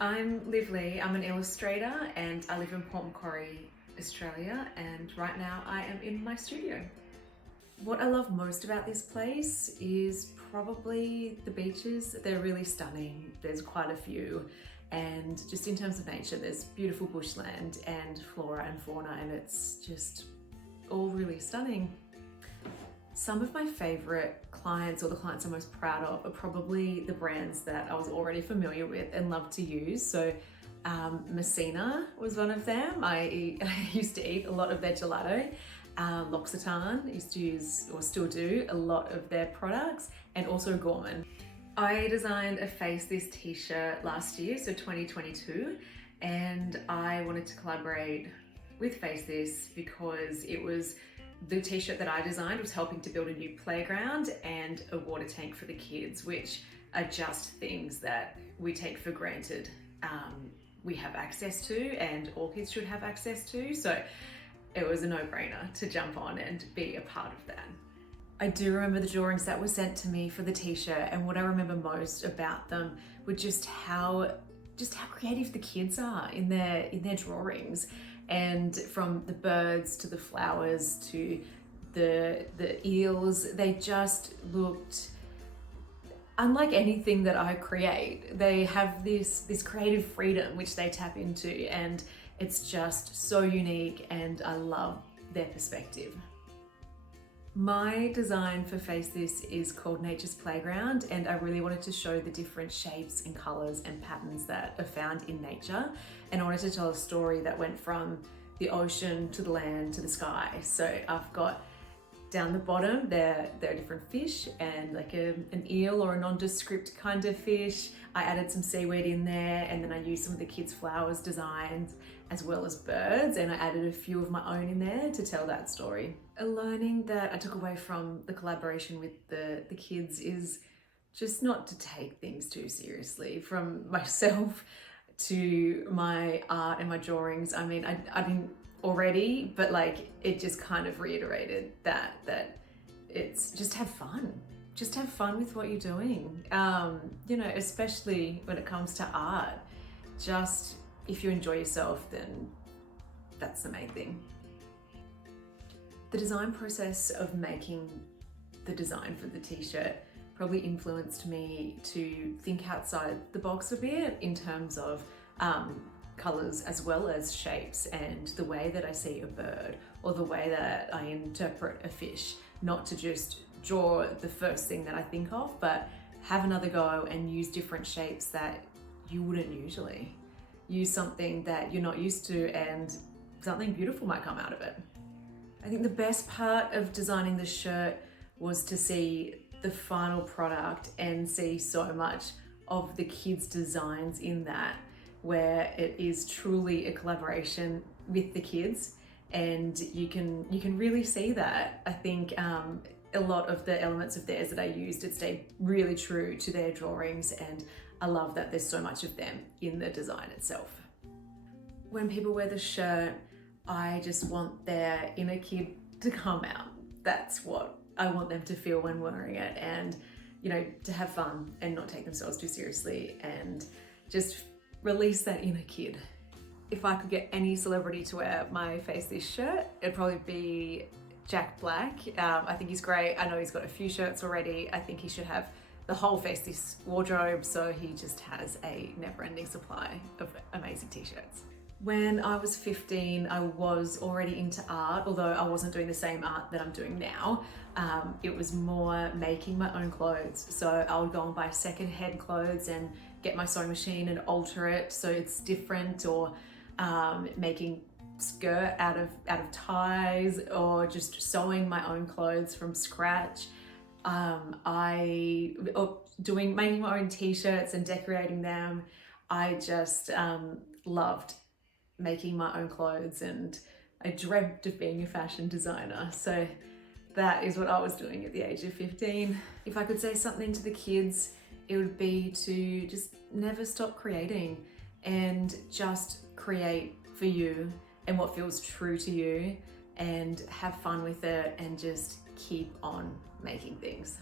I'm Liv Lee, I'm an illustrator and I live in Port Macquarie, Australia, and right now I am in my studio. What I love most about this place is probably the beaches. They're really stunning. There's quite a few, and just in terms of nature, there's beautiful bushland and flora and fauna, and it's just all really stunning. Some of my favorite clients, or the clients I'm most proud of, are probably the brands that I was already familiar with and love to use. So Messina was one of them. I used to eat a lot of their gelato. L'Occitane, used to use, or still do, a lot of their products, and also Gorman. I designed a Face This t-shirt last year, so 2022, and I wanted to collaborate with Face This because it was the t-shirt that I designed was helping to build a new playground and a water tank for the kids, which are just things that we take for granted. We have access to, and all kids should have access to. So it was a no-brainer to jump on and be a part of that. I do remember the drawings that were sent to me for the t-shirt, and what I remember most about them were just how creative the kids are in their drawings. And from the birds to the flowers to the eels, they just looked unlike anything that I create. They have this creative freedom which they tap into, and it's just so unique, and I love their perspective. My design for Face This is called Nature's Playground, and I really wanted to show the different shapes and colours and patterns that are found in nature, and I wanted to tell a story that went from the ocean to the land to the sky. So I've got down the bottom there are different fish, and like an eel or a nondescript kind of fish. I added some seaweed in there, and then I used some of the kids' flowers designs as well as birds, and I added a few of my own in there to tell that story. A learning that I took away from the collaboration with the kids is just not to take things too seriously. From myself to my art and my drawings, I mean, I didn't already, but like it just kind of reiterated that it's just have fun. Just have fun with what you're doing. Especially when it comes to art. Just if you enjoy yourself, then that's the main thing. The design process of making the design for the t-shirt probably influenced me to think outside the box a bit in terms of colours as well as shapes, and the way that I see a bird or the way that I interpret a fish. Not to just draw the first thing that I think of, but have another go and use different shapes that you wouldn't usually. Use something that you're not used to, and something beautiful might come out of it. I think the best part of designing the shirt was to see the final product and see so much of the kids' designs in that, where it is truly a collaboration with the kids, and you can really see that. I think a lot of the elements of theirs that I used, it stayed really true to their drawings, and I love that there's so much of them in the design itself. When people wear the shirt, I just want their inner kid to come out. That's what I want them to feel when wearing it, and to have fun and not take themselves too seriously, and just release that inner kid. If I could get any celebrity to wear my Face This shirt, it'd probably be Jack Black. I think he's great. I know he's got a few shirts already. I think he should have the whole Face This wardrobe, so he just has a never-ending supply of amazing t-shirts. When I was 15, I was already into art, although I wasn't doing the same art that I'm doing now. It was more making my own clothes. So I would go and buy second-hand clothes and get my sewing machine and alter it so it's different, or making skirt out of ties, or just sewing my own clothes from scratch. Making my own t-shirts and decorating them. I just loved making my own clothes, and I dreamt of being a fashion designer. So that is what I was doing at the age of 15. If I could say something to the kids, it would be to just never stop creating, and just create for you and what feels true to you, and have fun with it, and just keep on making things.